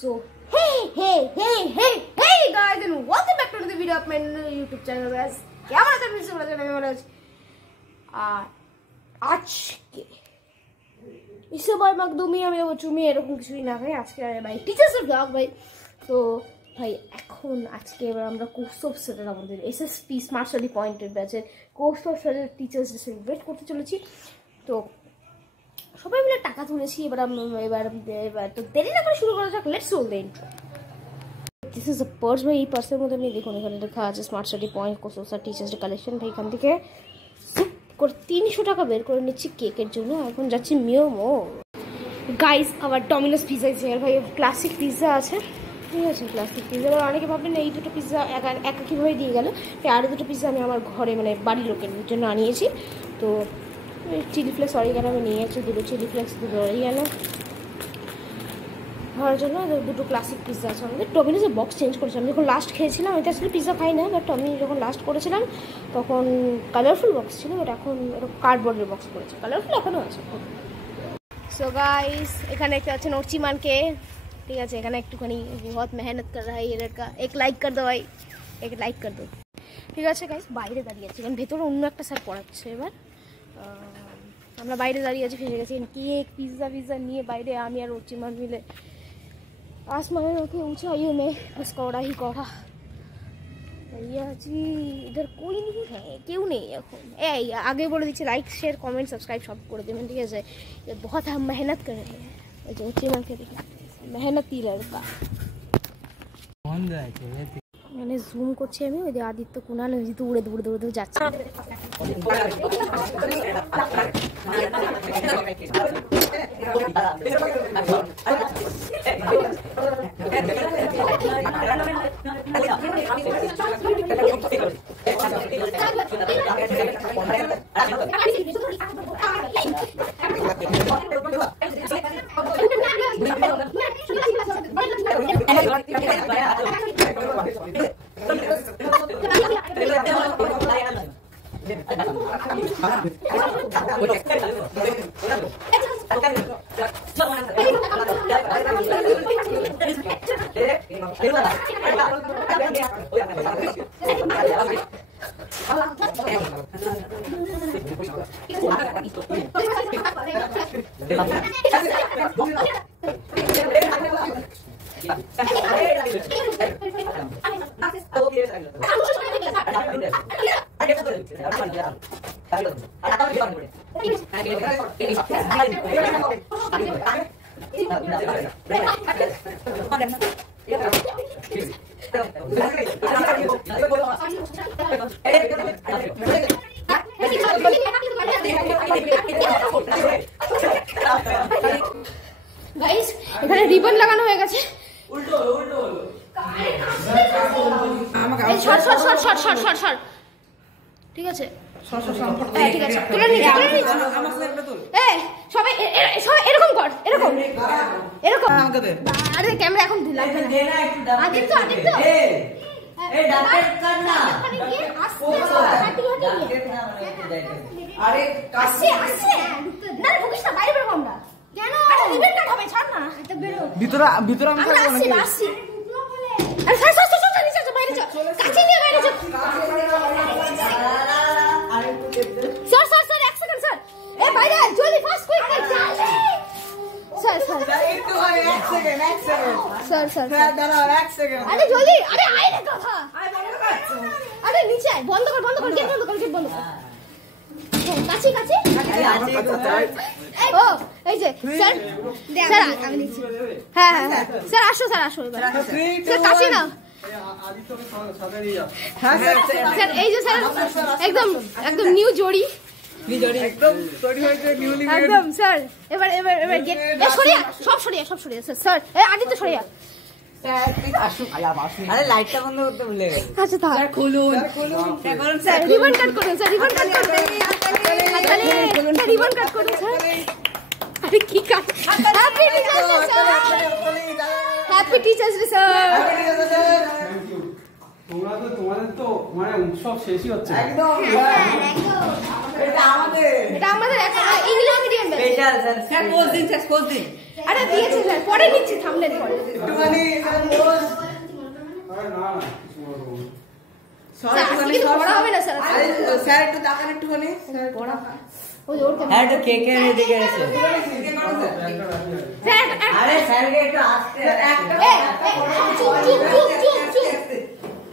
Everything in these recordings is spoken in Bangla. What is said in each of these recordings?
So hey guys, and welcome back to the video of my YouTube channel guys. কেমন আছেন মিস বলা জানেন আমি ভালো আছি। আর আজকে ইসে ভাই মাকদুমি আমি চুমি এরকম কিছুই না ভাই, আজকে ভাই টিচার্স এর ব্লগ ভাই। তো ভাই এখন আজকে এবার আমরা কোর্স অফ সেটের আমাদের এসএসপি স্মার্ট স্টাডি পয়েন্টের ব্যাচে কোর্স অফ সেটের টিচার্স ডে সেলিব্রেট করতে চলেছি। তো সবাই মিলে টাকা তুলেছি, এবার তো দেরি না করে শুরু করা যাক। Let's roll the intro. This is a purse ভাই, এই পার্সের মধ্যে আমি দেখুন এখানে লেখা আছে smart study point course of teachers day collection. ভাই এখান থেকে 300 টাকা বের করে নিচ্ছি কেকের জন্য। এখন যাচ্ছি মিওমো গাইস। আবার ডমিনোস পিজা আছে ভাই, ক্লাসিক পিজা আছে, ঠিক আছে ক্লাসিক পিজা। এবার অনেকে ভাববেন এই দুটো পিজা একা কীভাবে দিয়ে গেল, আরও দুটো পিজা আমি আমার ঘরে মানে বাড়ির লোকের জন্য আনিয়েছি। তো চিলি ফ্লেক্স অরিগানো আমি নিয়ে যাচ্ছি, দুটো চিলি ফ্লেক্স, দুটো অরিগানো হওয়ার জন্য। দুটো ক্লাসিক পিজা আছে আমাদের। ডমিনোসের বক্স চেঞ্জ করেছিলাম যখন লাস্ট খেয়েছিলাম। আমি তো আসলে পিজা খাই না, বাট আমি যখন লাস্ট করেছিলাম তখন কালারফুল বক্স ছিল, বাট এখন এরকম কার্ডবোর্ডের বক্স করেছে। কালারফুল এখনও আছে। সো গাইস এখানে একটা আছে নরচিমানকে, ঠিক আছে এখানে একটুখানি বহুত মেহনত কর রা হ্যায় ये लड़का। एक लाइक कर दो भाई, एक लाइक कर दो। ঠিক আছে গাইস বাইরে দাঁড়িয়ে আছি কারণ ভেতরে অন্য একটা স্যার পড়াচ্ছে। এবার আমরা বাইরে দাঁড়িয়ে আছি, ফেসে গেছি কেক পিৎজা নিয়ে বাইরে আমি আর নরচিমান মিলে आसमान के ऊंचाइयों में बस कौड़ा ही कौड़ा। भैया जी इधर कोई नहीं है, क्यों नहीं এখন এই আগে বলে দিচ্ছি লাইক শেয়ার কমেন্ট সাবস্ক্রাইব সব করে দেবেন, ঠিক আছে। ये बहुत हम मेहनत कर रहे हैं, जो चिमन के देखिए मेहनती लड़का। মানে জুম করছি আমি, ওই যে আদিত্য কুনাল ওই যে দৌড়ে দৌড়ে দৌড়ে দৌড়ে যাচ্ছে। গাইস এখানে রিবন লাগানো হয়ে গেছে। উল্টো সর ঠিক আছে ঠিক আছে তুলে নিচ্ছি সবাই এরকম কর, এরকম আরে ক্যামেরা এখন দিলাম আদিত্য আরে আসছে না ভুগিস না, বাইরে বেরোবো আমরা। কেন রিবন কাট হবে, ছাড় না ভিতরে আমি আসছি আরে সর নিচে চল, বাইরে চল, কাছে নিয়ে বাইরে চল। স্যার 1 সেকেন্ড স্যার, এ বাইরে জলদি ফাস্ট কুইক স্যার একটু আরে 1 সেকেন্ড স্যার দাঁড়াও 1 সেকেন্ড আরে জলদি, আরে আয় না কথা, আরে নিচে আয়, বন্ধ কর গেট বন্ধ কর কাছে ও এই যে স্যার আমি নিচ্ছি। হ্যাঁ স্যার আসো এবার স্যার কাছে না স্যার এই যে স্যার একদম নিউ জোড়ি একদম তৈরি হয়েছে একদম স্যার। এবার গেট সব সরিয়া স্যার আদিত্য সরিয়া। আরে লাইটটা বন্ধ করতে ভুলে গেছি। আচ্ছা স্যার খুলুন স্যার রিবন কাট করুন স্যার রিবন কাট করুন স্যার। আরে কি কাট হ্যাপি টিচার্স ডে স্যার। তোমাদের তো মানে উৎসব শেষই হচ্ছে একদম এটা আমাদের ইংলিশ মিডিয়াম ব্যাচ। এটা স্যার কোর্স দিন আরে দিয়েছে স্যার, পরে নিচ্ছি থাম্বনেল পরে। একটুখানি স্যার বল। আরে না না স্যার একটুখানি পড়া হবে না স্যার। আরে স্যার একটু তাকান একটুখানি স্যার পড়া ওই ওর হ্যাঁ একটু কেকের এদিকে এসে স্যার আরে স্যারকে একটু আসতে চুপ চুপ চুপ চুপ চুপ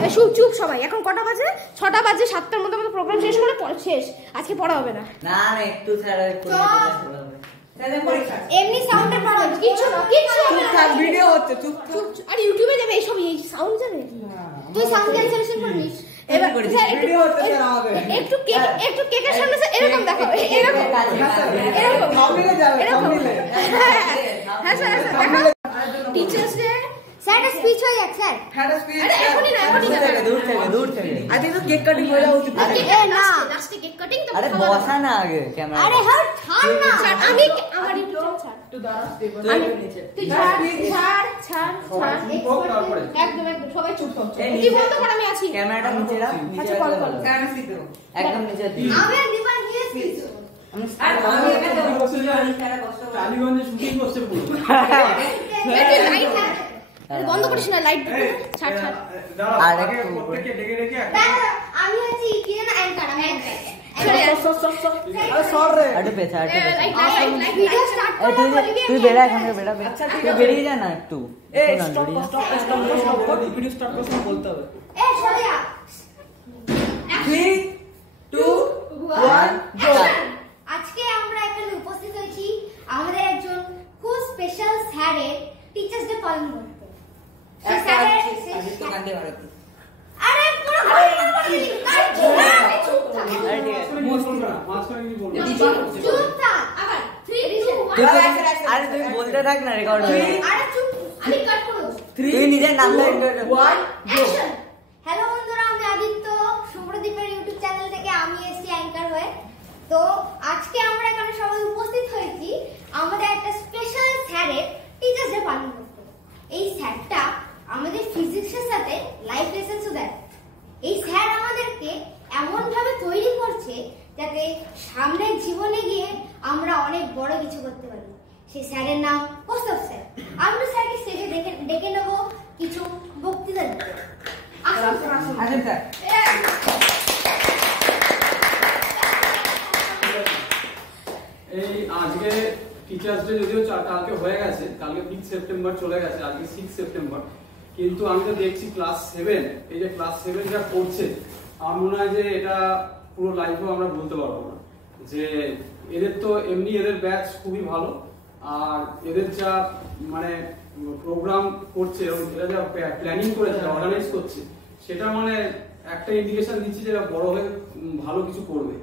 এই চুপ চুপ সবাই। এখন কটা বাজে? 6টা বাজে। 7টার মধ্যে আমাদের প্রোগ্রাম শেষ করে শেষ। আজকে পড়া হবে না। না না একটু স্যার এমনি সাউন্ডে পড়া হবে। কিছু কিছু স্যার ভিডিও হচ্ছে চুপ চুপ আর ইউটিউবে যাবে এই সব এই সাউন্ড যাবে। তুই সাউন্ড ক্যান্সেলেশন করবি। এবার স্যার ভিডিও হচ্ছে স্যার আমাদের একটু কেকের সামনে এরকম দেখো এরকম এরকম থাম্বনেলে যাবে এরকম থাম্বনেলে হ্যাঁ স্যার দেখো টিচার্স ডে স্যার একটা স্পিচ হয়ে যাক স্যার। হ্যাঁ স্পিচ আরে এখনই না এখনই না দূর থেকে আজকে তো কেক কাটিং হয়ে যাওয়া উচিত এ না লাস্টে কেক কাটিং তো আরে বসা না আগে ক্যামেরা আরে হ্যাঁ ছাড় না আমি আমার ইউটিউব ছাড় একটু দাঁড়া তুই ছাড় একদম একদম সবাই চুপ কর। কি বলতো কর আমি আছি। ক্যামেরাটা নিচে রাখ নিচে আচ্ছা, রাখলে কর, ভালো। স্যার সিট দাও একদম নিচে আমি আর নিবার নিয়েছি। আমি এখানে টালিগঞ্জে শুটিং করছে পুরো এই লাইট বন্ধ করিস না লাইট ছাড় ছাড়। আর আগে একটু প্রত্যেককে ডেকে ডেকে আমি হচ্ছি কি জানা অ্যাঙ্কার আমি আরে সর রে একটু পেছা একটু পেছা লাইট ভিডিও স্টার্ট এই তুই বেড়া এখান থেকে বেড়া তুই বেরিয়ে যা না একটু এই শোন না, স্টপ বেরিয়ে যা। স্টপ স্টপ স্টপ কর ভিডিও স্টার্ট করতে বলতে হবে এ সরিয়া 3 2 1 গো আজকে আমরা এখানে উপস্থিত হয়েছি আমাদের একজন খুব স্পেশাল স্যারের টিচার্স ডে পালন করতে। সেই স্যারের কান্দে ভারত আরে পুরো চুপ থাক আরে ঠিক আছে মাঝখানে কি বলবো চুপ থাক আবার 3 2 তুই 1 তো- আরে তুই বলতে থাক না রেকর্ড হয়ে আরে চুপ আমি কাট করব। তুই নিজের নামটা এন্টার 1 অ্যাকশন। হ্যালো বন্ধুরা, আমি আদিত্য শুভ্রদীপের ইউটিউব চ্যানেল থেকে আমি এসেছি অ্যাঙ্কার হয়ে। তো আজকে আমরা এখানে সবাই উপস্থিত হয়েছি আমাদের একটা স্পেশাল স্যারের টিচার্স ডে পালন করতে। এই স্যারটা আমাদের ফিজিক্সের সাথে লাইফ লেসেন্সও দেয়। এই স্যার আমাদেরকে এমন ভাবে তৈরি করছে যাতে সামনের জীবনে গিয়ে আমরা অনেক বড় কিছু করতে পারি। সেই স্যারের নাম কৌস্তব স্যার। আমরা স্যারকে স্টেজে ডেকে নেব কিছু বক্তৃতা দিতে। আসুন স্যার, আসুন। আসেন স্যার এই আজকে টিচার্স ডে যদিও কালকে হয়ে গেছে, কালকে 5 সেপ্টেম্বর চলে গেছে, আজকে 6 সেপ্টেম্বর, কিন্তু আমি তো দেখছি ক্লাস 7 এই যে ক্লাস 7 যা করছে আমার মনে হয় যে এটা পুরো লাইফেও আমরা বলতে পারবো না। যে এদের তো এমনি এদের ব্যাচ খুবই ভালো, আর এদের যা মানে প্রোগ্রাম করছে এবং এরা যা প্ল্যানিং করেছে অর্গানাইজ করছে সেটা মানে একটা ইন্ডিকেশন দিচ্ছে যে এরা বড় হয়ে ভালো কিছু করবে।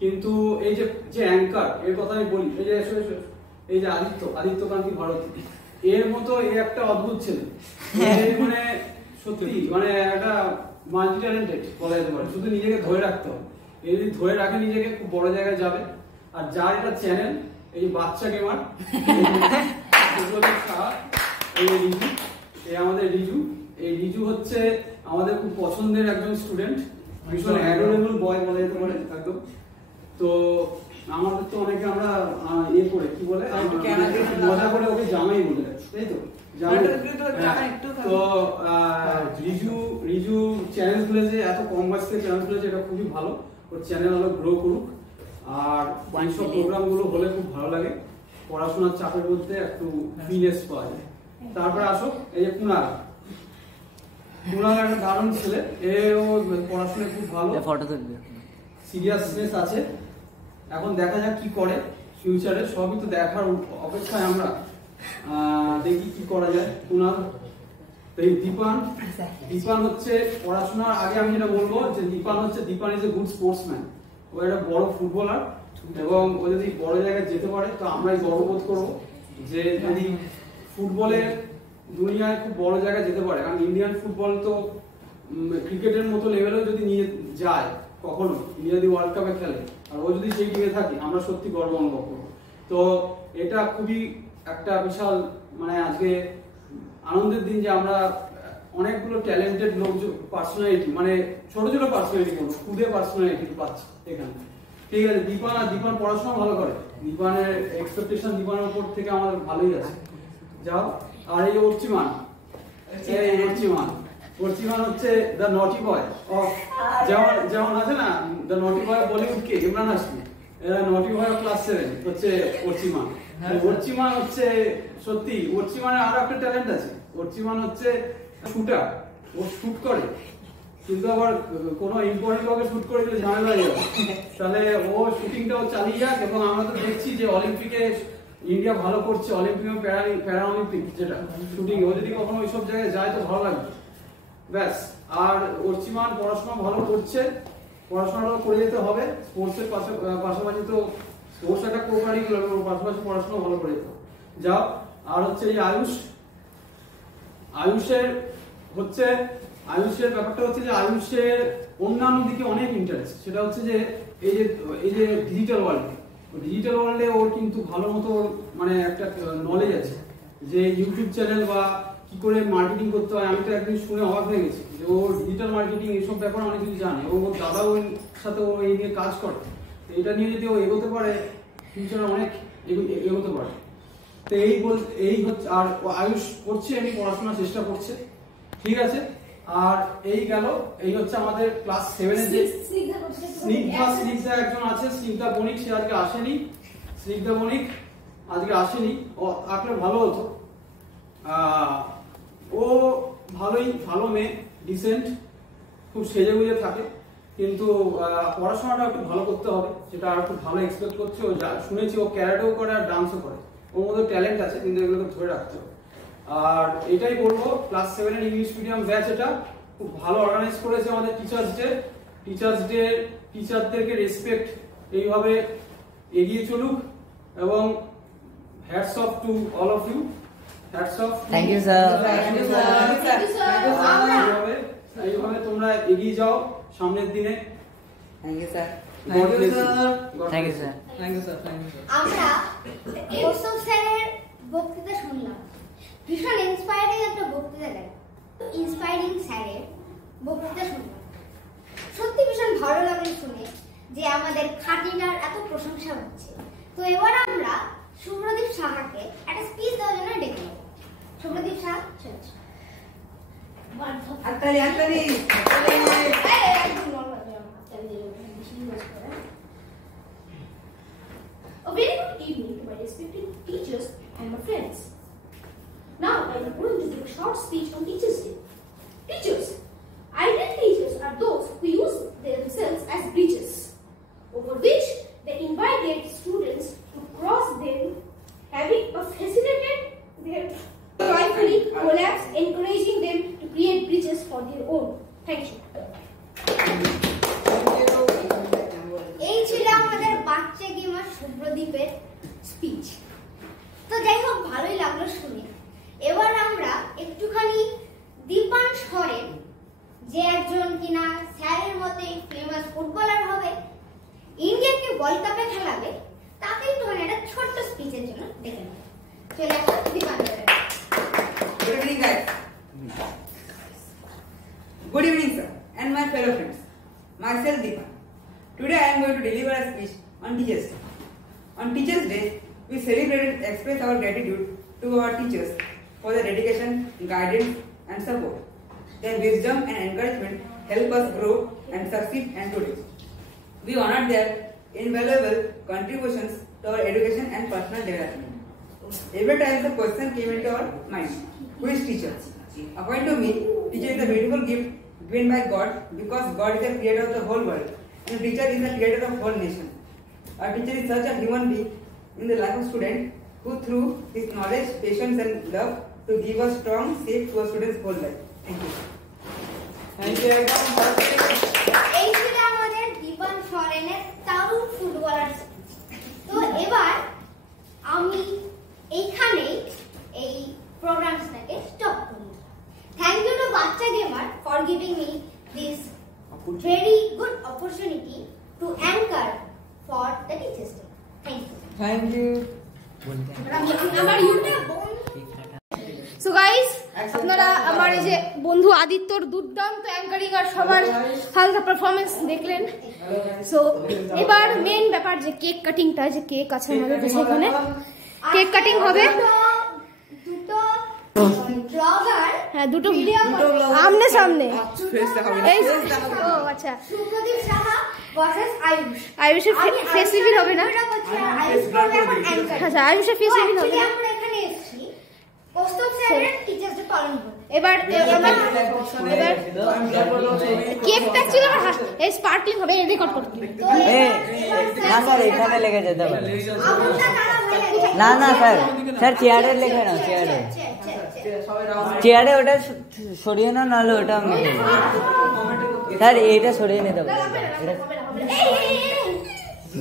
কিন্তু এই যে যে অ্যাঙ্কার এর কথা আমি বলি, এই যে এই যে আদিত্যকান্তি ভারতী এর মতো এই একটা অদ্ভুত ছেলে, মানে সত্যি মানে একটা মাল্টি ট্যালেন্টেড বলা যেতে পারে। শুধু নিজেকে ধরে রাখতে হবে, এই যদি ধরে রাখে নিজেকে খুব বড় জায়গায় যাবে। আর যার এটা চ্যানেল এই বাচ্চা গেমার এই রিজু, এই আমাদের রিজু, এই রিজু হচ্ছে আমাদের খুব পছন্দের একজন স্টুডেন্ট, ভীষণ অ্যাডোরেবল বয় বলা যেতে পারে একদম। তো আমাদের তো অনেকে আমরা ইয়ে করে কি বলে মজা করে ওকে জামাই বলে, তাই তো জামাই। তো রিজু চ্যানেল খুলেছে, এত কম বয়স থেকে চ্যানেল খুলেছে, এটা খুবই ভালো। ওর চ্যানেল আরো গ্রো করুক, আর এইসব প্রোগ্রাম গুলো হলে খুব ভালো লাগে। পড়াশোনার চাপের মধ্যে একটু ফ্রিনেস পাওয়া যায়। তারপরে আসো এই যে কুণাল একটা দারুণ ছেলে, এও পড়াশোনায় খুব ভালো, ফটো তুলবি সিরিয়াসনেস আছে। এখন দেখা যাক কি করে ফিউচারে, সবই তো দেখার অপেক্ষায় আমরা। দেখি কি করা যায়। কুণাল, এই দীপান হচ্ছে পড়াশোনার আগে আমি যেটা বলবো যে Dipan is a good sportsman. ও একটা বড় ফুটবলার এবং ও যদি বড় জায়গায় যেতে পারে তো আমরাই গর্ববোধ করবো যে যদি ফুটবলের দুনিয়ায় খুব বড় জায়গায় যেতে পারে। কারণ ইন্ডিয়ান ফুটবল তো ক্রিকেটের মতো লেভেলেও যদি নিয়ে যায় কখনো, ইন্ডিয়া যদি ওয়ার্ল্ড কাপে খেলে আর ও যদি সেই টিমে থাকে, আমরা সত্যি গর্ব অনুভব করবো। তো এটা খুবই একটা বিশাল মানে আজকে আনন্দের দিন যে আমরা অনেকগুলো ট্যালেন্টেড লোক পার্সোনালিটি, মানে ছোট ছোট পার্সোনালিটি বলবো, খুদে পার্সোনালিটি পাচ্ছি এখানে, ঠিক আছে, দীপান পড়াশোনা ভালো করে, দীপানের এক্সপেকটেশন দীপানের উপর থেকে আমাদের ভালোই আছে। যাও। আর এই অর্চিমান হচ্ছে দ্য নটি বয় অফ, যেমন আছে না দ্য নটি বয় বলিউড কে ইমরান হাশমি, এরা নটি বয় অফ ক্লাস 7 হচ্ছে অর্চিমান। অর্চিমান হচ্ছে সত্যি, অর্চিমানের আরো একটা ট্যালেন্ট আছে। অর্চিমান হচ্ছে শুটার, ও শুট করে, কিন্তু আবার কোনো ইম্পর্টেন্ট ভাবে শুট করে দিলে ঝামেলা হয়ে যাবে। তাহলে ও শুটিংটাও চালিয়ে যাক। এবং আমরা তো দেখছি যে অলিম্পিকে ইন্ডিয়া ভালো করছে, অলিম্পিক এবং প্যারা অলিম্পিক যেটা শুটিং, ও যদি কখনো ওইসব জায়গায় যায় তো ভালো লাগবে। ব্যাস। আর অর্চিমান পড়াশোনা ভালো করছে, পড়াশোনাটাও করে যেতে হবে। স্পোর্টসের পাশাপাশি তো স্পোর্টস একটা কোকারিকুলার, ওর পাশাপাশি পড়াশোনা ভালো করে যেতে হবে। যাও। আর হচ্ছে এই আয়ুষের ব্যাপারটা হচ্ছে যে আয়ুষের অন্যান্য দিকে অনেক ইন্টারেস্ট। সেটা হচ্ছে যে এই যে ডিজিটাল ওয়ার্ল্ডে ওর কিন্তু ভালো মতো মানে একটা নলেজ আছে, যে ইউটিউব চ্যানেল বা কি করে মার্কেটিং করতে হয়। আমি তো একদিন শুনে অবাক হয়ে গেছি যে ও ডিজিটাল মার্কেটিং এইসব ব্যাপারে অনেক কিছু জানে, এবং ওর দাদাও ওর সাথে ও এই নিয়ে কাজ করে। তো এটা নিয়ে যদি ও এগোতে পারে ফিউচারে অনেক এগোতে পারে। তো এই হচ্ছে। আর আয়ুষ করছে, আমি পড়াশোনার চেষ্টা করছে, ঠিক আছে। আর এই হচ্ছে আমাদের ক্লাস 7 এর যে স্নিগ্ধা একজন আছে, স্নিগ্ধা বণিক, সে আজকে আসেনি। ও আসলে ভালো হতো। ও ভালো মেয়ে, ডিসেন্ট, খুব সেজে গুজে থাকে, কিন্তু পড়াশোনাটা একটু ভালো করতে হবে, যেটা আর একটু ভালো এক্সপেক্ট করছে। ও শুনেছি ও ক্যারাটেও করে আর ডান্সও করে, ওর মধ্যে ট্যালেন্ট আছে, কিন্তু এগুলোকে ধরে রাখতে হবে। আর এটাই বলবো, ক্লাস 7 এর ইংলিশ মিডিয়াম ব্যাচ এটা খুব ভালো অর্গানাইজ করেছে আমাদের টিচার্স ডে। টিচারদেরকে রেসপেক্ট এইভাবে এগিয়ে চলুক, এবং hats off to all of you. Hats off. Thank you sir. এইভাবে তোমরা এগিয়ে যাও সামনের দিনে। Thank you sir. Thank you sir. আমরা কৌস্তব স্যারের বক্তৃতা শুনলাম, ভীষণ ইন্সপায়ারিং একটা বক্তৃতা দেন। ইন্সপায়ারিং স্যারের বক্তৃতা শুনলাম, সত্যি ভীষণ ভালো লাগলো শুনে যে আমাদের খাটিনার এত প্রশংসা হচ্ছে। তো এবার আমরা শুভ্রদীপ সাহাকে একটা স্পিচ দেওয়ার জন্য ডেকে নেব। Subhradeep Saha, A very good evening to my respected teachers and my friends. Now I am going to give a short speech on Teachers' Day. Teachers. Ideal teachers are those who use themselves as bridges, over which they invite their students to cross them, having facilitated their joyfully collapse, encouraging them to create bridges for their own. Thank you. এই ছিল আমাদের বাচ্চা গেমার শুভ্রদীপের স্পিচ। তো যাই হোক, ভালোই লাগলো শুনে। এবার আমরা একটুখানি দীপান সরেন, যে একজন কিনা স্যারের মতে ফেমাস ফুটবলার হবে, ইন্ডিয়াকে ওয়ার্ল্ড কাপে খেলাবে, তাকে একটুখানি একটা ছোট্ট স্পিচের জন্য দেখে নেব। চলে আসো Dipan. Good evening, guys. Good evening, sir, and my fellow friends. Myself, Deepan. Today I am going to deliver a speech on Teachers' Day. On Teachers' Day, we celebrate and express our gratitude to our teachers for their dedication, guidance, and support. Their wisdom and encouragement help us grow and succeed, and today we honor their invaluable contributions to our education and personal development. Every time the question came into our mind, who is teacher? According to me, teacher is a beautiful gift given by God, because God is the creator of the whole world, and teacher is the creator of whole nation. A teacher is such a human being in the life of student, who through his knowledge, patience, and love to give a strong shape to a student's whole life. Thank you. Thank you. এই ছিল আমাদের দীপান সরেনের তরুণ ফুটবলার স্পিচ। তো এবার আমি এইখানেই এই প্রোগ্রামটাকে স্টপ করি। থ্যাংক ইউ টু বাচ্চা gamer for giving me this very good opportunity to anchor for the teachers day. Thank you. Thank you. আমার ইউটিউব। So guys, আপনারা আমার এই যে বন্ধু আদিত্যর দুর্দান্ত অ্যাঙ্কারিং আর সবার হালকা পারফরমেন্স দেখলেন। সো এবার মেন ব্যাপার যে কেক কাটিংটা, যে কেক আছে আমাদের এখানে কেক কাটিং হবে। হ্যাঁ, দুটো আমনে সামনে। এই ও আচ্ছা, আয়ুষের ফেস রিভিল হবে না? আচ্ছা, আয়ুষের ফেস রিভিল হবে না। এবার কেকটা ছিল আমার এই স্পার্কলিং হবে, রেকর্ড করতে। না স্যার, এখানে লেগে যেতে পারে। না না স্যার, স্যার চেয়ারে লেগে না, চেয়ারে ওটা সরিয়ে না, নাহলে ওটা স্যার এইটা সরিয়ে নিতে পারে।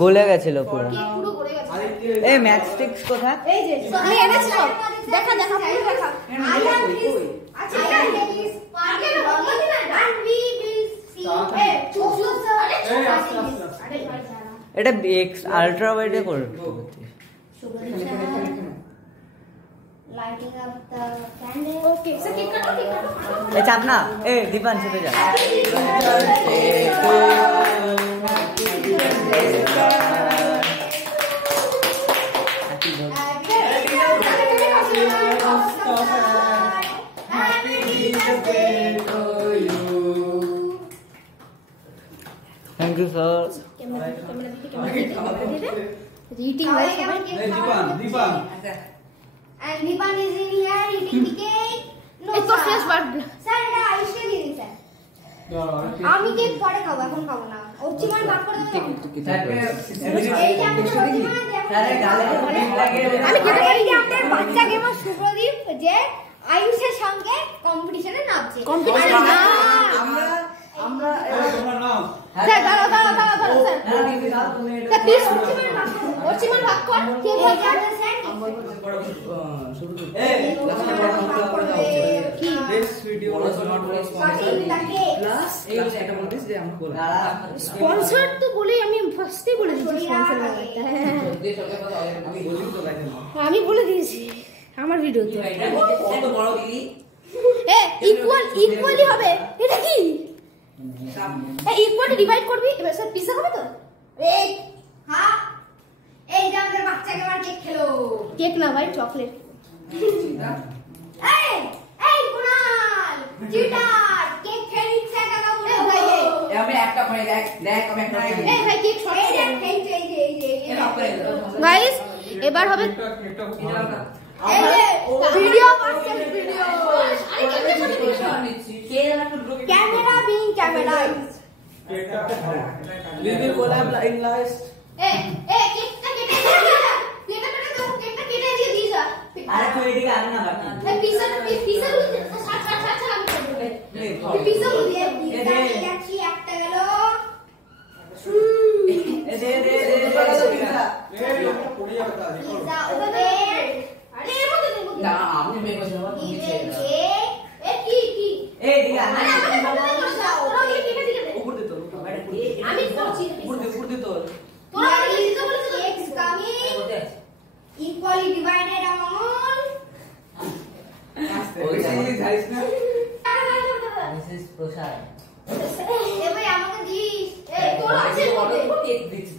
গলে গেছিল পুরো। এই ম্যাচ স্টিক্স কোথায়? এই যে আমি এনেছি সব, দেখা দেখা পুরো দেখা। এটা এক্স আলট্রা ওয়াইডে করে। চাপ না, এ দীপান চেপে যা। Thank you sir. Eating like Dipan And Nipan is in here eating the cake. No, it's a fresh bird. Sir, এটা আইসে দিয়ে দিন স্যার। আমি কেক পরে খাবো, এখন খাবো না। ওচিমান ভাগ করে দেবো। এই যে আপনার ওচিমান এই যে আপনার বাচ্চা গেমার শুভদীপ যে আয়ুষের সঙ্গে কম্পিটিশনে নামছে। কম্পিটিশন না, আমরা স্যার দাঁড়াও স্যার। স্যার প্লিজ ওচিমান ভাগ কর। কে ভাগ করে স্যার? স্পন্সর তো বলেই আমি ফার্স্টেই বলে দিয়েছি স্পন্সর ব্যাপারটা। আমি বলে দিয়েছি আমার ভিডিওতে। ইকুয়ালি হবে, এটা কি ইকুয়ালি ডিভাইড করবি। এবার স্যার পিজ্জা হবে তো? এই হ্যাঁ, এই যে আমাদের বাচ্চা গেমার কেক খেলো। কেক না ভাই, চকলেট। এই কুনাল চিটার কেক খেয়ে নিচ্ছে কাকা বলে ভাই। আমি একটা করে দেখ আমি একটা এই ভাই কেক শর্ট এই যে গাইস, এবার হবে ভিডিও পাচ্ছেন, video camera being camera. We will collab in last. কেকটা কেটে দিয়ে যা, কেকটা কেটে দিয়ে দিস। আরে তুই এদিকে আন না বাকি। এই পিজ্জা সাত আমি করব। পিজ্জা দিয়ে পিজ্জা যাচ্ছি, একটা গেল। পিজ্জা ওকে। আরে এর মধ্যে দেব না আপনি মেয়ে বসে আমার তুমি ছেড়ে দাও। কি এই দিকে আন। আরে আমাকে বলতে বলছা ওরা কি কেটে দিকে দে। উপর দে তো আমি করছি। উপর দে তো তোরা কি দিতে বলেছ? X coming equally divided among ওই যে যাইস না মিসেস প্রসাদ। এ ভাই আমাকে দিস। এই তোরা আছে বলতে কেক দিচ্ছি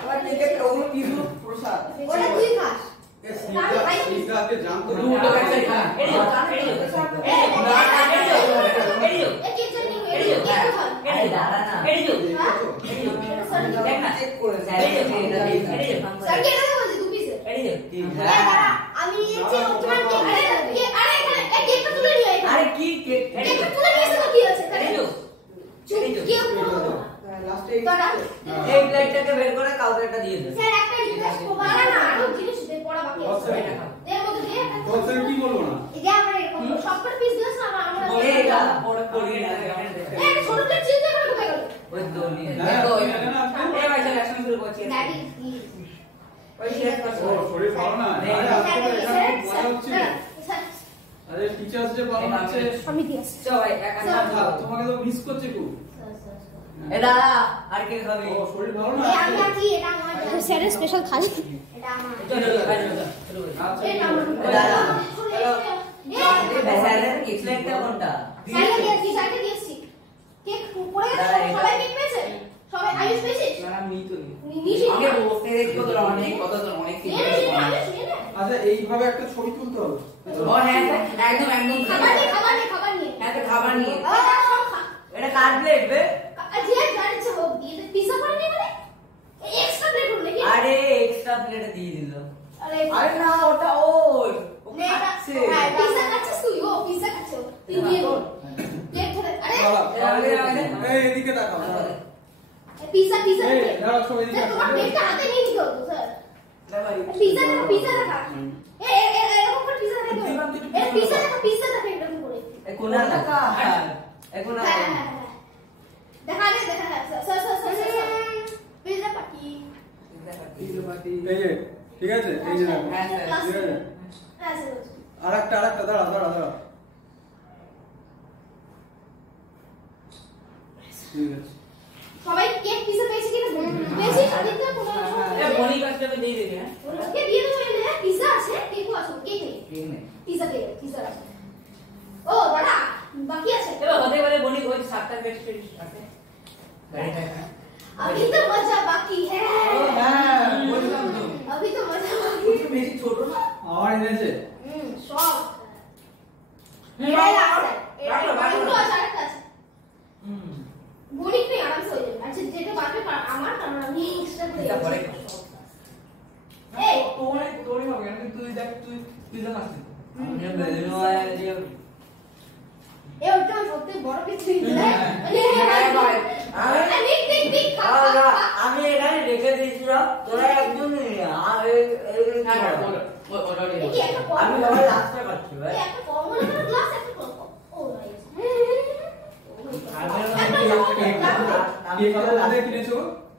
আমার কেক ওগুলো কি দিল প্রসাদ ওটা তুই খাস। পিজ্জাকে জানতো না। দুটো কাছে খা চেক করে আমি নিয়েছি তোমার কেক। আরে এখানে এই কেকটা তুলে নিয়ে আয়। আরে কি কেক? কেকটা তুলে নিয়ে এসে তো কি আছে? চুপ কেক পুরো লাস্টে তোরা এই প্লেটটাকে বের করে কাউকে একটা দিয়ে দে। স্যার একটা রিকোয়েস্ট করব। না না আরো জিনিস দে, পড়া বাকি আছে। এর মধ্যে দে একটা। তো স্যার কি বলবো না? এই যে আমরা এরকম সবকটা পিস দিস না আমরা। এই গা পড়ে পড়িয়ে না। এই ছোট প্লেট চিজ করে কোথায় গেল? ওই তো নিয়ে। দেখো এখানে ভাই চলে অ্যাকশন শুরু করছি ড্যাডি প্লিজ। ওই শেয়ার করছো ও শরীর ভালো না? আরে আজকে তো এখানে মজা হচ্ছিল। আরে টিচার্স ডে পালন হচ্ছে। আমি দিয়েছি। চল ভাই তোমাকে তো মিস করছি খুব। এটা আর কে খাবে? ও শরীর ভালো না? এই আমি আছি, এটা আমার। স্যারের স্পেশাল থালি। এটা আমার। চলো চলো আচ্ছা এটা আমার। দাদা। চলো। ডিসলাইকটা কোনটা? সাইডে দিয়েছি সাইডে দিয়েছি কেক পড়ে গেছে সবাই কেক পেয়েছে সবাই আয়ুষ পেয়েছিস না নি তো নিশি আগে বসে দেখো তো অনেক কত তো অনেক কিছু আচ্ছা এইভাবে একটা ছবি তুলতে হবে ও হ্যাঁ একদম একদম খাবার নিয়ে হ্যাঁ তো খাবার নিয়ে সব খা এটা কার প্লেট বে? যে জানছে হোক দিয়ে পিজা করে নিয়ে মানে এক্সট্রা প্লেট হলো নাকি আরে এক্সট্রা প্লেট দিয়ে দিল। আরে আরে না ওটা ওই ও খাচ্ছে হ্যাঁ পিজা খাচ্ছিস তুই ও পিজা খাচ্ছ তুই দিয়ে বল প্লেট ধরে আরে এই এদিকে তাকাও পিজা এই দাঁড়াও সব এদিকে তোমার প্লেটটা হাতে নিয়ে নিতে হতো স্যার না ভাই পিজা দেখা এরকম করে পিজা দেখা পিজা দেখা এরকম করে এ কোনা টাকা এ কোনা দেখা স্যার পিজা পাটি এই যে ঠিক আছে এই যে দেখো। হ্যাঁ স্যার ঠিক আছে হ্যাঁ স্যার আরেকটা দাঁড়া ঠিক আছে সবাই কেক পিজা পেয়েছে কিনা পেয়েছি আদিত্য কোনো এ বনি কাছে দিয়ে দিবি হ্যাঁ ওকে দিয়ে দেবো এনে পিজা আছে কেকও আছে কেক নেই ঠিক নেই পিজা আছে ও দাদা বাকি আছে এবার হতে পারে বনি ওই 7টা পেস্ট আছে গাড়িটা अभी तो मजा बाकी है ও হ্যাঁ বললাম তো अभी तो मजा बाकी একটু বেশি ছোট না আমার এনেছে शॉप बोरिंग नहीं आराम से हो जाए अच्छा जेटे बाकी আমার কারণ আমি এক্সট্রা করে এটা পরে এই তোরে হবে না তুই দেখ তুই যা মারছিস আমি বেলুন ওয়া দিয়ে এই ওটা সত্যি বড় কিছু হ্যাঁ ভাই দেখ আমি এখানে রেখে দিয়েছিলাম তোরা একদম কি একটা কম আমি বাবা লাস্টে পাচ্ছি ভাই একটা কম হলে গ্লাস একটা কম ও নাইস কেকটা কোথা থেকে কিনেছো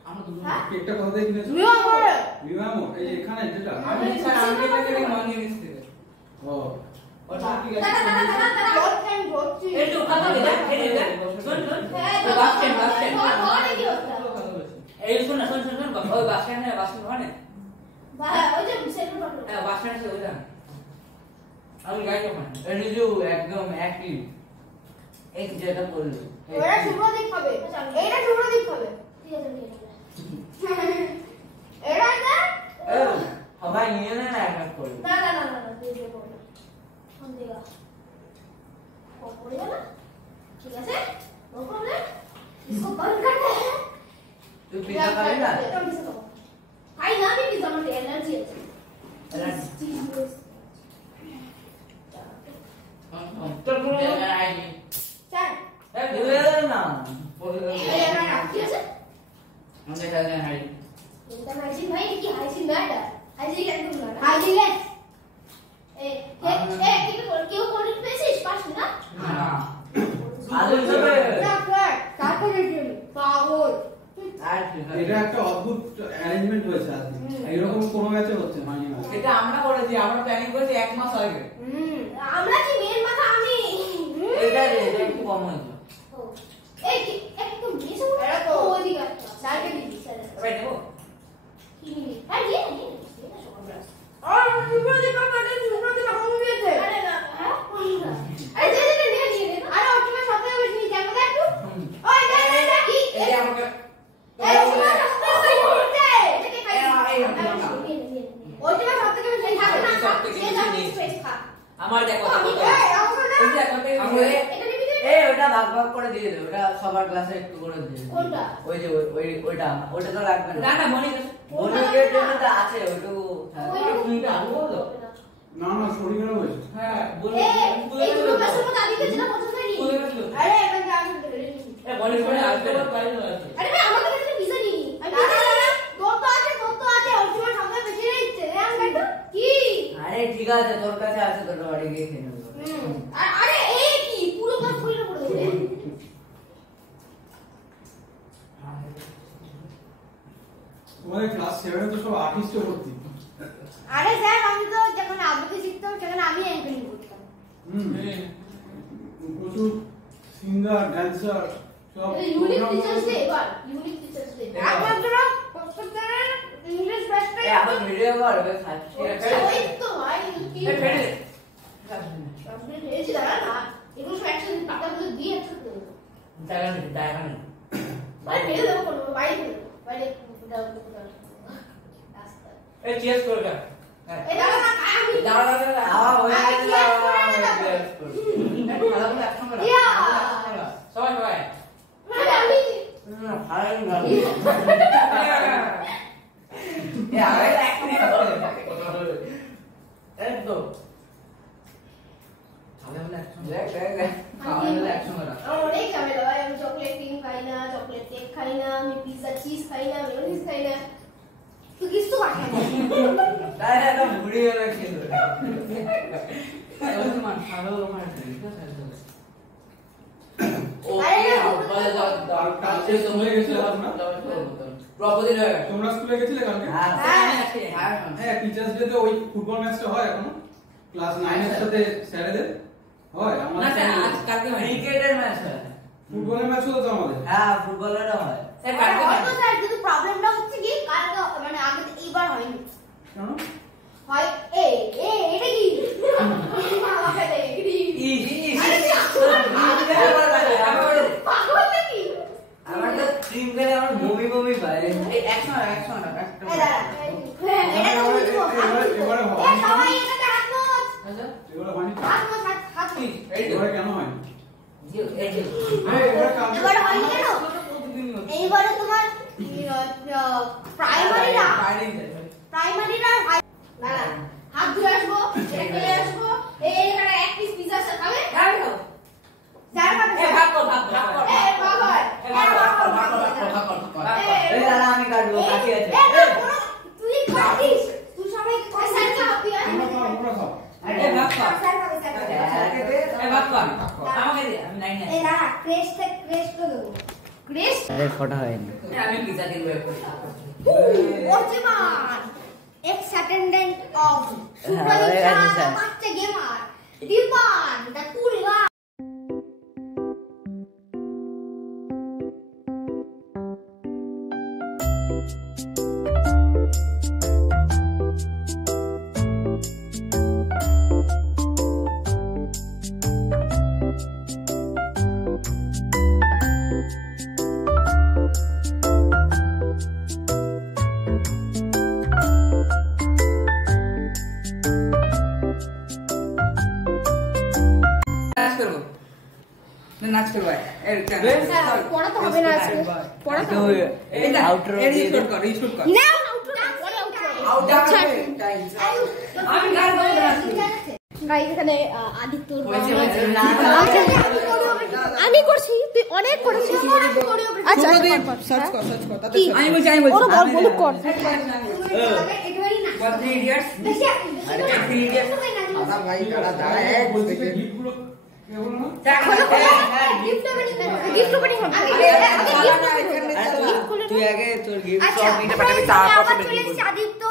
আমরা দুজন কেকটা কোথা থেকে কিনেছো রিমেম্বার বিমামো এই যে এখানে যেটা আমি স্যার আমি এটাকে মানিয়ে নিচ্ছি ও ওটা ঠিক আছে রোড টাইম রোড টু এই তো কথা বলে এই যে শুন বাস স্ট্যান্ড এই শুন না শুন ওই বাস স্ট্যান্ড হয় না ওই যে সেন্টার পাবো হ্যাঁ বাস স্ট্যান্ড আছে ওইটা আমি গাড়ি ওখানে এটা যে একদম একই এই যেটা বললো ওরা শুভ্র দিক হবে এইটা শুভ্র দিক হবে ঠিক আছে নিয়ে এটা না সবাই নিয়ে নেয় না এক করে না দিয়ে দিয়ে বল কোন দিকে কম পড়ে গেল ঠিক আছে নো প্রবলেম इसको बंद कर दे তুই পিজা খাবি না খাই না আমি পিজা আমার এনার্জি আছে তোর কোনো চার দিবে না এই না কি আছে আমাদের কাছে হাই এটা হাইজিন ভাই কি হাইজিন ব্যাড হাইজিন একদম না হাইজিন লেস কেউ কোল্ড পেয়েছিস পাস না না আলু যাবে না স্যার তারপর রেডি পাগল আর এটা একটা অদ্ভুত অ্যারেঞ্জমেন্ট হয়েছে আজকে এইরকম কোনো ম্যাচে হচ্ছে মানি না এটা আমরা করেছি আমরা প্ল্যানিং করেছি 1 মাস আগে আমরা কি মেন মাথা আমি এটা একটু কম হয়েছে এই কি একটু মিস হলো এটা তো ওদিকে স্যারকে দিবি স্যার ভাই দেবো কি হ্যাঁ দিয়ে এটা সকাল বেলা আর শুভ্র দিক কাটে শুভ্র দিক কম দিয়েছে আরে না হ্যাঁ আরে দে নিয়ে আরে ওটা সাথে বেশি নিয়ে যাবো একটু ওই দে কি এই আমাকে এই শুভ্র সাথে বেশি নিতে এটা কি খাই ওটা সাথে বেশি থাকে না স্পেস খা আমার দেখো এই আমাকে না আমরা এটা নিবি এই ওটা ভাগ করে দিয়ে দে ওটা সবার ক্লাসে একটু করে দিয়ে দে কোনটা? ওই যে ওইটা তো লাগবে না না না মনে বনুকের জন্য তো আছে ওইটুকু তুইটা আলু বলো না শরীর খারাপ হয়েছে হ্যাঁ বলো এই দুটো মাসের মধ্যে আদিকে যেটা পছন্দ হয়নি আরে এবার যা আমি ধরে নিয়েছি এ বলে বলে আসবে আরে ভাই আমাদের কাছে পিজা নিই আমি তোর তো আছে অল্টিমেট সবথেকে বেশি নিচ্ছে রে আমি দেখো কি আরে ঠিক আছে তোর কাছে আছে তোর বাড়ি গিয়ে খেয়ে নেবো আরে এই কি পুরো কাজ করে দেবে তোমাদের ক্লাস 7 এ তো সব আর্টিস্টে ভর্তি আরে স্যার আমি তো যখন আবুকে শিখতাম সেখানে আমি অ্যাঙ্করিং করতাম প্রচুর সিঙ্গার ড্যান্সার সব ইউনিক টিচার্স ডে এবার ইউনিক টিচার্স ডে একমাত্র প্রত্যেকদিন ইংলিশ ব্যাচটা এই আমার ভিডিও কর ওই খাচ্ছি ওই তো ভাই কি এ ফেলে কমপ্লিট হয়েছে দাঁড়া না বাইরে ফেলে দেবো কোনো বাইরে ফেলে দেবো বাইরে এই চেস করে দে এই দাঁড়া না আমি আওয়া হয়ে ইয়া সবাই সবাই আমি ভালো এ আরে একদম অনেক ঝামেলা ভাই আমি চকলেট ক্রিম খাই না চকলেট কেক খাই না আমি পিৎজা চিজ খাই না মেয়োনিজ খাই না তুই কিছু খাই না তাই না মুড়ি হলো কিন্তু তোমরা স্কুলে গেছিলে কালকে? হ্যাঁ, টিচার্স ডে তে ওই ফুটবল ম্যাচটা হয় এখনো ক্লাস 9 এর সাথে স্যারেদের হয়। আমাদের ক্রিকেটের ম্যাচ হয়, ফুটবলের ম্যাচ হতো তো আমাদের। হ্যাঁ ফুটবলেরও হয়। হয়তো স্যার কিন্তু প্রবলেমটা হচ্ছে কি কালকে মানে আগে এইবার হয়নি কেন? হয় এটা কি আমাকে দে পাগল নাকি আমার তো স্ট্রিম করে আমার বমি বমি পায়। এই 100 এটা তো বুঝছো এবারে হয়। এ সবাই এটাতে হাত মোছ এবারে হয়নি। হাত মোছ এবারে কেন হয়নি? এই যে এবারে কালকে এবার হয়নি কেন এইবারে তোমার প্রাইমারিরা না হাত ধুয়ে আসবো চলে আসবো এইখানে এক পিস পিজা আছে খাবে স্যার খাবে এ বাবা এই দাঁড়া আমি কাটবো, কাটি আছে। তুই খাটিস তুই সবাইকে কই স্যার খাবি তোমরা খাও। এই ভাগ কর, স্যার খাবে স্যার খাবে এই ভাগ কর, আমাকে দে, আমি নাই না। এই না ক্রেস্ট তো দেবো ক্রেস্ট আরে ফটো হয়নি। আমি পিজা দিব এখন। Orjiman, ex-attendant of Sir. Supervision Master Gamer, Dipan, the cool guy. নাচ করবো পড়া তো হবে না আজকে পড়া তো হবে আউটরো দিয়ে দে। না আমি গান গাইবো না। গাই এখানে আদিত্য না, আমি করছি তুই অনেক করেছিস আচ্ছা সার্চ কর তাতে কি? আমি বলছি ওরা বল বলুক কর What the idiots? ভাই দাঁড়া বলছি যে গিফটগুলো কে বলো না? গিফট ওপেনিং হবে তুই আগে তোর গিফট আচ্ছা সব নিতে পারবি, তারপর আবার সব চলে নিতে এসেছে আদিত্য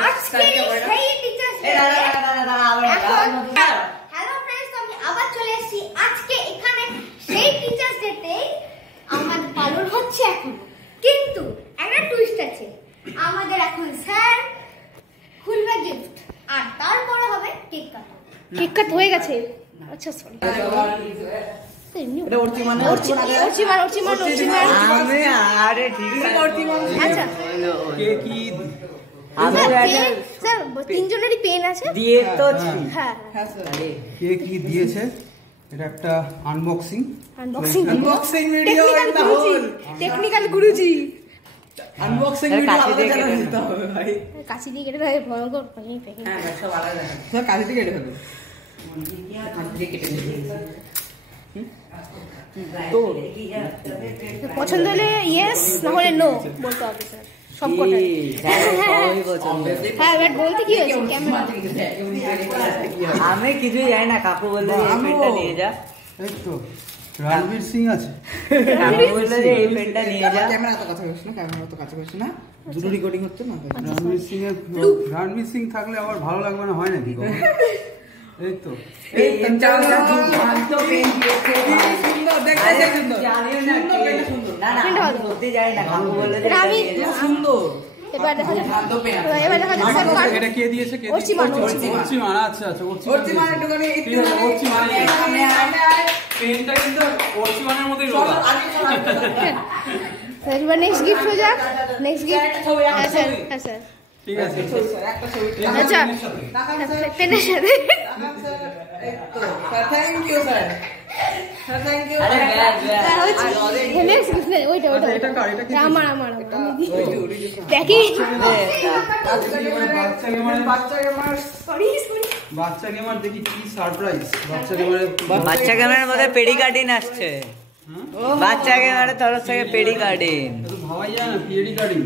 আজকে সাইডটা করে দাও। সেই টিচার্স এই দাঁড়া আবার হ্যালো फ्रेंड्स আমি আবার চলে এসেছি আজকে এখানে সেই টিচার্স ডেতে আমাদের পালন হচ্ছে এখন কিন্তু একটা টুইস্ট আছে আমাদের এখন স্যার খুলবে গিফট আর তারপরে হবে কেক কাটা কেক কাট হয়ে গেছে আচ্ছা সরি এটা অর্চিমান আমি আরে ঠিক আছে আচ্ছা কে কি আমি স্যার তিনজনেরই পেন আছে দিয়ে তো ছি। হ্যাঁ হ্যাঁ স্যার আরে কে কি দিয়েছে এটা একটা আনবক্সিং আনবক্সিং ভিডিও টেকনিক্যাল গুরুজি আনবক্সিং স্যার, ভিডিও কাছে দিয়ে আলাদা কেটে দিতে হবে ভাই কাশি দিয়ে কেটে দেয় ভয়ঙ্কর হ্যাঁ সব আলাদা স্যার কাছে থেকে কেটে ফেলবে তো পছন্দ হলে ইয়েস না হলে নো বলতে হবে স্যার সব কটা সবই পছন্দ। হ্যাঁ এবার বলতে কি হয়েছে ক্যামেরা আমি কিছুই জানি না, কাকু বললো যে এই পেনটা নিয়ে যা, এই তো রণবীর সিং আছে কাকু বললো যে এই পেনটা নিয়ে যা। ক্যামেরা তো কাছে বসে না ক্যামেরা তো কাছে বসে না দুটো রেকর্ডিং হচ্ছে না রণবীর সিং থাকলে আবার ভালো লাগবে না, হয় নাকি বাবা? এই তো এই পেনটা তো পেন দিয়েছে সুন্দর দেখতে আরে সুন্দর জানিও না সুন্দর, কে- পেনটা সুন্দর। না না পেনটা আমি ভালো। সত্যি জানি না, কাকু বললো যে এটা আমি- এটা নিয়ে যা। সুন্দর এবার দেখা যাক শান্ত পেন এবার দেখা যাক স্যার কাট এটা কে দিয়েছে কে অর্চিমান, দিয়েছে? অর্চিমান, আচ্ছা আচ্ছা ওর মানে একটুখানি ঠিক আছে, ওর মানে- সামনে আয় পেনটা কিন্তু অর্চিমানের মতোই রোগা। এবার নেক্সট গিফট হয়ে যাক। নেক্সট গিফট হ্যাঁ স্যার, হ্যাঁ স্যার। ঠিক আছে একটা ছবি আচ্ছা পেনের সাথে thank you sir, thank you. আরে ব্যাগ নেক্সট গিফট নেই, ওইটা ওইটা এটা কার? এটা কি? আমার দেখি বাচ্চা গেমার দেখি কি সারপ্রাইজ। বাচ্চা গেমারের বাচ্চা গেমের মধ্যে পেডিকার্ডিন আসছে। বাচ্চা গেমারের তরফ থেকে পেডিকার্ডিন। তো ভাবাই যায় না, পিএডি কার্ডিং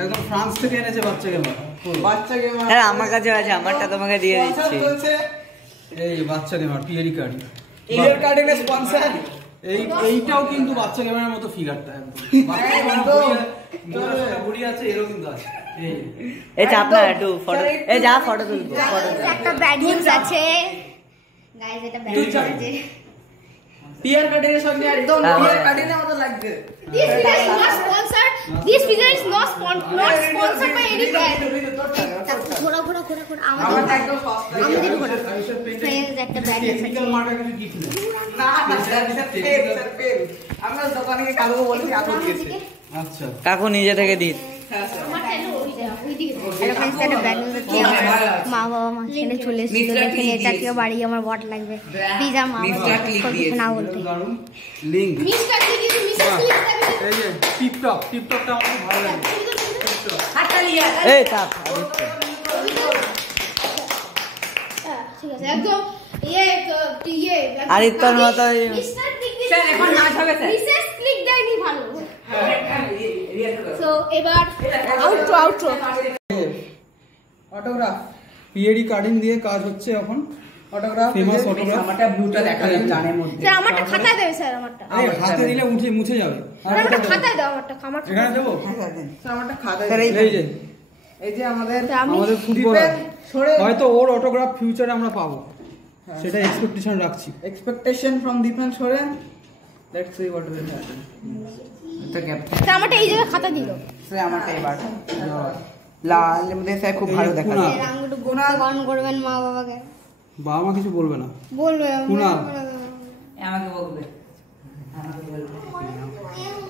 একদম ফ্রান্স থেকে এনেছে বাচ্চা গেমার। বাচ্চা গেমার হ্যাঁ আমার কাছে আছে, আমারটা তোমাকে দিয়ে দিচ্ছি। এই বাচ্চা গেমার পিএডি কার্ডিং, ইউর কার্ডিনের স্পন্সর। এইটাও কিন্তু বাচ্চা গেমারের মতো ফিগারটা একদম। বাচ্চা গেমার বুড়ি আছে এরকম কিন্তু আছে। এই চাপ না একটু ফটো, এই যা ফটো তুলবো, ফটো একটা ব্যাড নিউজ আছে গাইস, এটা ব্যাড নিউজ আছে। পিয়ার কার্ডিনের সঙ্গে একদম হ্যাঁ, পিয়ার হ্যাঁ। কার্ডিনের মতো লাগছে। This video is not sponsored. This video is not sponsored by any brand. ঘোরা ঘোরা ঘোরা ঘোরা আমারটা একদম ফাস্ট লাগে। আমাদের ঘোরা ফ্রেন্ডস একটা ব্যাড নিউজ টেকনিক্যাল আছে। মার্কা কিছু গিফট নেই। না না স্যার, পেন। আমরা দোকানে গিয়ে কালকে বলেছি আপনি দিয়েছে। আচ্ছা কাকু নিজে থেকে দিন। আমার চ্যানেল ওইদিকে এটা ফ্রেন্ডস একটা ব্যাড নিউজ আছে। মা বাবা মাঝখানে চলে এসেছিল, দেখে এটা কেউ বাড়ি আমার বট লাগবে প্লিজ। আমার মা বাবা কিছু না বলতে। দারুণ link. Mister click is mister click. এই যে টিপটপটা আমার খুব ভালো লাগে। এই চাপ ঠিক আছে একদম ইয়ে আদিত্যর মতো মিস্টার ক্লিক ইজ স্যার এখন নাচ হবে স্যার। মিসেস ক্লিক দেয়নি ভালো। সো এবার আউটরো অটোগ্রাফ পিএডি কার্ডিং দিয়ে কাজ হচ্ছে এখন। Autograph Famous autograph। আমারটা ব্লুটা দেখা যায় জানের মধ্যে। স্যার আমারটা খাতায় দেবে স্যার, আমারটা এই হাতে দিলে মুছে যাবে। আমারটা খাতায় দাও, আমারটা আমার এখানে দেবো। স্যার আমারটা খাতা এই যে এই যে আমাদের আমি আমাদের ফুটবলার, সরে হয়তো ওর অটোগ্রাফ ফিউচারে আমরা পাবো, সেটা এক্সপেকটেশন রাখছি। expectation from Deepan Soren. Let's see what will happen. এটা গ্যাপ স্যার আমারটা এই জায়গায় খাতা দিল। স্যার আমারটা এবার লাল মধ্যে স্যার খুব ভালো দেখা যায়। স্যার আঙ্গুলটা গুণা গান করবেন মা বাবাকে, বাবা মা কিছু বলবে না। বলবে কুনাল। আমাকে বলবে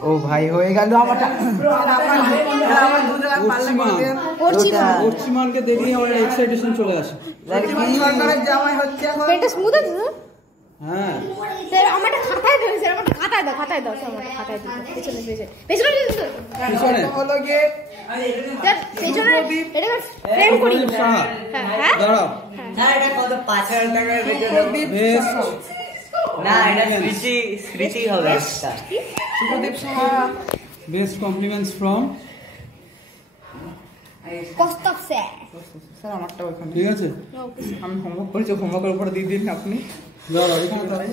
ও ভাই হয়ে গেল আমারটা। আমার দুজন পাল্লা করে দেন। অর্চিমানকে দেখলেই আমার এক্সাইটেশন চলে আসে। সরকারের জামাই হচ্ছে এখন। পেনটা স্মুথ আছে স্যার? হ্যাঁ স্যার আমারটা খাতায় দেবে স্যার, আমারটা খাতায় দাও, খাতায় দাও স্যার, আমারটা খাতায় দাও। পেছনে পেছনে পিছনে হলো গিয়ে স্যার পেছনে এটা ফ্রেম করি। সাহা, হ্যাঁ হ্যাঁ দাঁড়াও। স্যার এটা কত 5000 টাকার ভিডিও। বেশ না এটা স্মৃতি হবে একটা। Supradip Saha. Best compliments from. কষ্টক স্যার। স্যার আমারটা ওখানে ঠিক আছে আমি হোমওয়ার্ক করেছি, হোমওয়ার্কের উপরে দিয়ে দিন আপনি। দাঁড়াও, এখানে দেখো,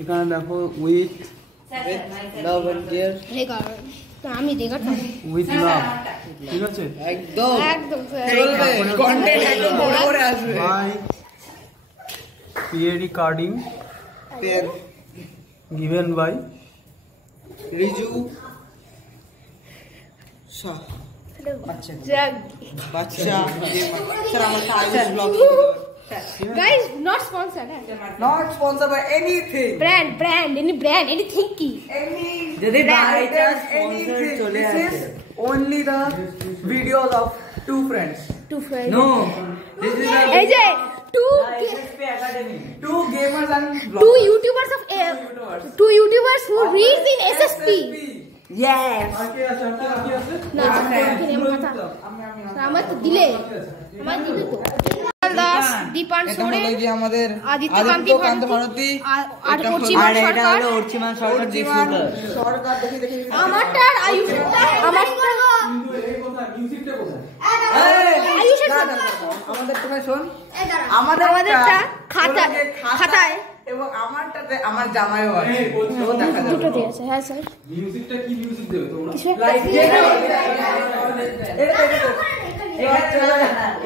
এখানে দেখো with love and care record আমি রেকর্ড উইথ লাভ। ঠিক আছে একদম একদম স্যার। চলবে, কন্টেন্ট একদম বড় করে আসবে। By PAD carding pen given by Riju Shah. যাক বাচ্চা স্যার আমারটা ice blog. Guys not sponsored, not sponsored by anything. Brand anything কি যদি বাই চান্স স্পন্সর anything. চলে This আসে। is only the videos of two friends. Two friend no this is এই যে two SSP academy. Two gamers and two vloggers. Youtubers of two youtubers who reads in SSP. Yes. আর কি আছে না আমার তো দিলে, আমার দিলে তো দাস, দীপান এটা সোরেন, হলো যে আমাদের আদিত্য কান্ত ভারতী। আর এটা অর্চিমান আর এটা সরকার। হলো অর্চিমান সরকার ডিস্ট্রিবিউটর। সরকার দেখি দেখি দেখি। আমারটা আর আয়ুষটা, আমারটা মিউজিকটা কোথায়? আয়ুষের না, না, না, আমাদের তুমি শোন, আমাদেরটা আমাদেরটা খাতা হলো যে খাতায় এবং আমারটাতে আমার জামাইও আছে। তো দেখা যাবে। দুটো দিয়েছে। হ্যাঁ স্যার মিউজিকটা কি মিউজিক দেবে তোমরা? কিছু একটা Like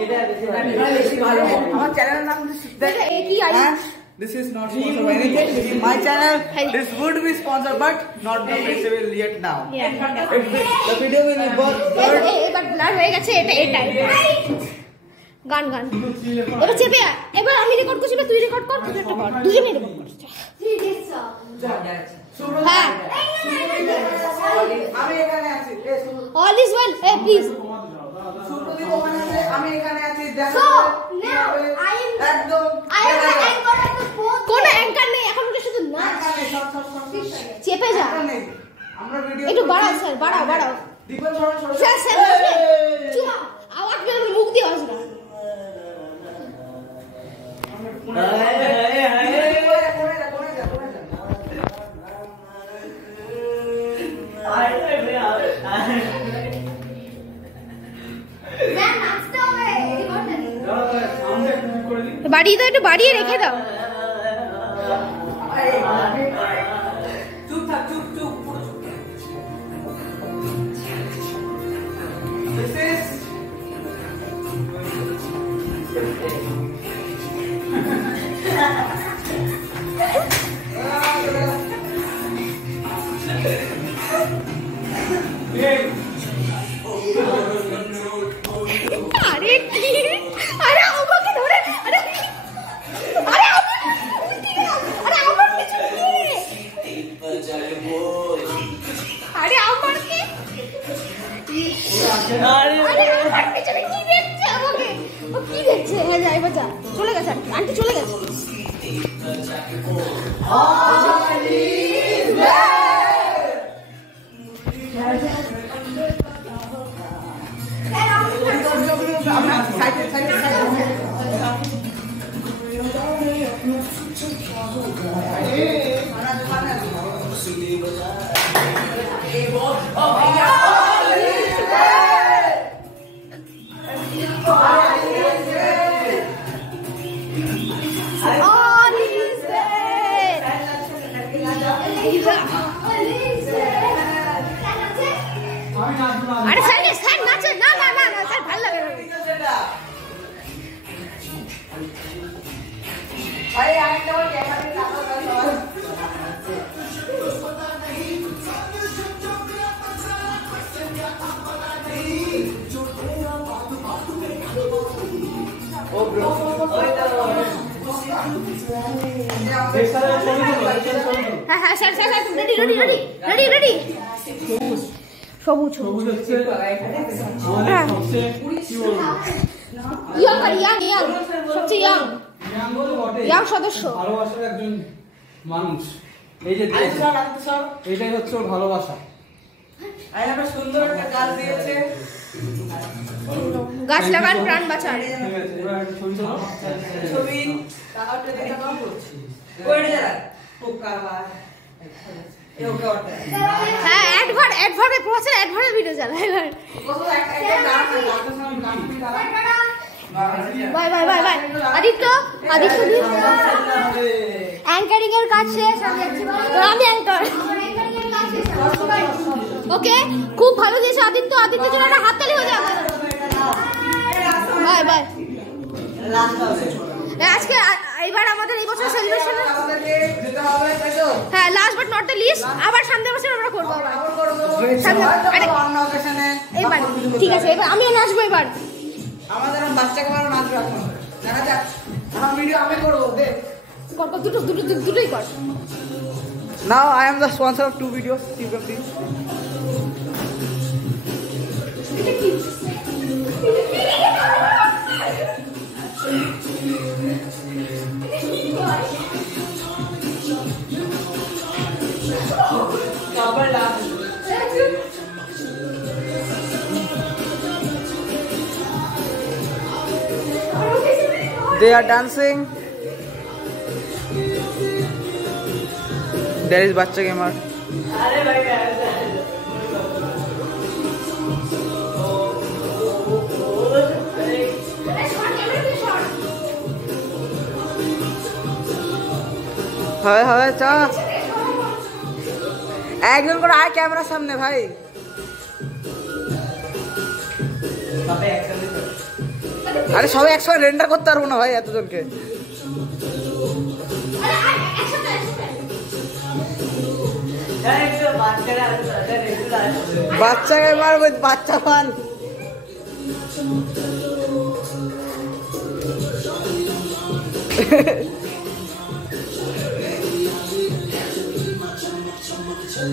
এটা বেশি ভালো। আমার চ্যানেলের নাম এটা একই Ayush. This is not sponsored by anything. My channel, this would be sponsored, but not the festival yet now. The video will be এবার ব্লার হয়ে গেছে, এটা গান এবার চেপে আয়। এবার আমি রেকর্ড করছি, তুই রেকর্ড কর, কিছু একটা কর, দুজনেই রেকর্ড করছি। হ্যাঁ আমি এখানে আছি অল ইজ ওয়েল এই প্লিজ সুপ্রদীপ ওখানে আছে আমি এখানে আছি দেখো So, now একদম I am the anchor at the fourth. কোনো অ্যাঙ্কার নেই এখন ওটা শুধু না চেপে যা আমরা ভিডিও একটু বাড়াও স্যার বাড়াও দীপক সরণ স্যার চুপ আওয়াজ বের করে মুখ দিয়ে আসবে Then নাচতে হবে বাড়িয়ে দাও একটু বাড়িয়ে রেখে দাও চুপ থাক চুপ পুরো চুপ This is আরে কি আরে আমাকে ধরে আরে আরে আমার কিছু আরে আমার কি আমার পিছনে কি দেখছে আমাকে ও কি দেখছে হ্যাঁ যাই বাজা চলে গেছে আন্টি চলে গেছে আরে স্যার নাচে না স্যার ভালো লাগে না ভাই আরেকটা ক্যামেরা লাগাও ও ব্রো হ্যাঁ স্যার রেডি সবুজ হচ্ছে আমাদের সবচেয়ে ইয়াং সবচেয়ে ইয়াং সদস্য ভালোবাসার একজন মানুষ এই যে এটাই হচ্ছে ওর ভালোবাসা সুন্দর একটা গাছ দিয়েছে গাছ লাগান প্রাণ বাঁচান ছবি টাকাটা দিয়ে টাকা করছি ওইটা যা পোকা বা হ্যাঁ অ্যাডভার্ট প্রচার অ্যাডভার্ট ভিডিও চালা এবার বাই আদিত্য অ্যাঙ্কারিং এর কাজ শেষ আমি অ্যাঙ্কার ওকে খুব ভালো দিয়েছে আদিত্য জন্য একটা হাততালি হয়ে যাবে বাই আজকে এবার আমাদের এই বছর সেলিব্রেশন হ্যাঁ last but not the least আবার সামনের বছর আমরা করবো এবার ঠিক আছে এবার আমিও নাচবো এবার আমাদের বাচ্চাকে ভালো নাচ রাখুন দেখা যাক আমার ভিডিও আমি করবো দেখ কর দুটোই কর Now I am the sponsor of 2 videos. You can see. They are dancing. There is Bachcha Gamer. হয় চা একজন করে আয় ক্যামেরার সামনে ভাই আরে সবাই একসঙ্গে রেন্ডার করতে পারবো না ভাই এতজনকে বাচ্চাকে মারবো বাচ্চা পান This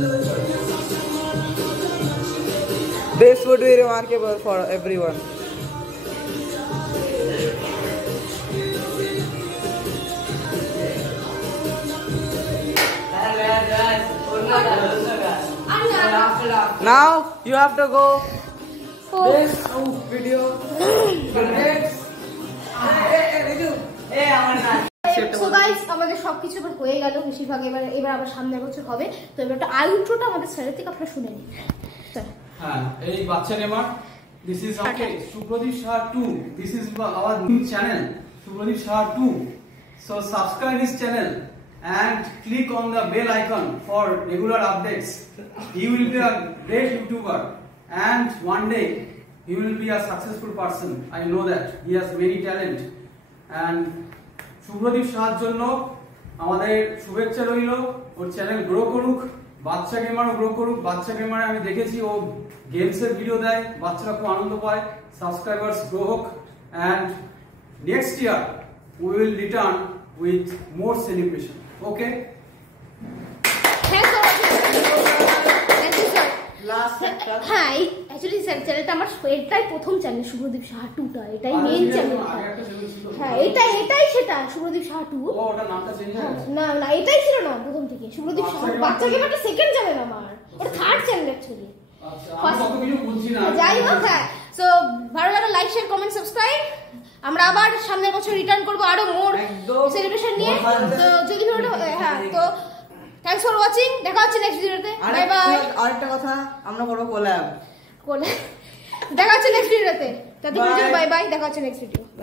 would be remarkable for everyone. Now you have to go. This video. So guys আমাদের সবকিছু এবার হয়ে গেল বেশিরভাগ এবার আবার সামনের বছর হবে তো এবার একটা আউটরোটা আমাদের স্যারের থেকে আপনারা শুনে নিন হ্যাঁ এই বাচ্চা gamer this is okay Supradip Saha 2 this is our new channel Supradip Saha 2 so subscribe this channel and click on the bell icon for regular updates. He will be a great YouTuber and one day he will be a successful person. I know that he has many talent and Supradip সাহার জন্য আমাদের শুভেচ্ছা রইল ওর চ্যানেল গ্রো করুক বাচ্চা গেমারও গ্রো করুক বাচ্চা গেমারে আমি দেখেছি ও গেমসের ভিডিও দেয় বাচ্চারা খুব আনন্দ পায় সাবস্ক্রাইবার্স গ্রো হোক and next year we will return with more celebration okay হ্যাঁ অ্যাকচুয়ালি স্যার চ্যানেলটা আমার এটাই প্রথম চ্যানেল শুভদীপ সাহা 2টা এটাই মেইন চ্যানেল হ্যাঁ এটাই সেটা শুভদীপ সাহা 2 ওটা নামটা চেঞ্জ হয়েছে না না এটাই ছিল না প্রথম থেকে শুভদীপ সাহা বাচ্চা গেমারটা সেকেন্ড চ্যানেল আমার ওটা থার্ড চ্যানেল অ্যাকচুয়ালি আচ্ছা আমি কত কিছু বুঝছি না যাই হোক হ্যাঁ সো ভালো লাগলে লাইক শেয়ার কমেন্ট সাবস্ক্রাইব আমরা আবার সামনের বছর রিটার্ন করব আরো মোর সেলিব্রেশন নিয়ে তো যদি ভিডিওটা হ্যাঁ তো থ্যাঙ্কস ফর ওয়াচিং দেখা হচ্ছে নেক্সট ভিডিওতে বাই বাই আরেকটা কথা আমরা করব কোল্যাব দেখা হচ্ছে নেক্সট ভিডিওতে ততক্ষণ বাই বাই দেখা হচ্ছে নেক্সট ভিডিও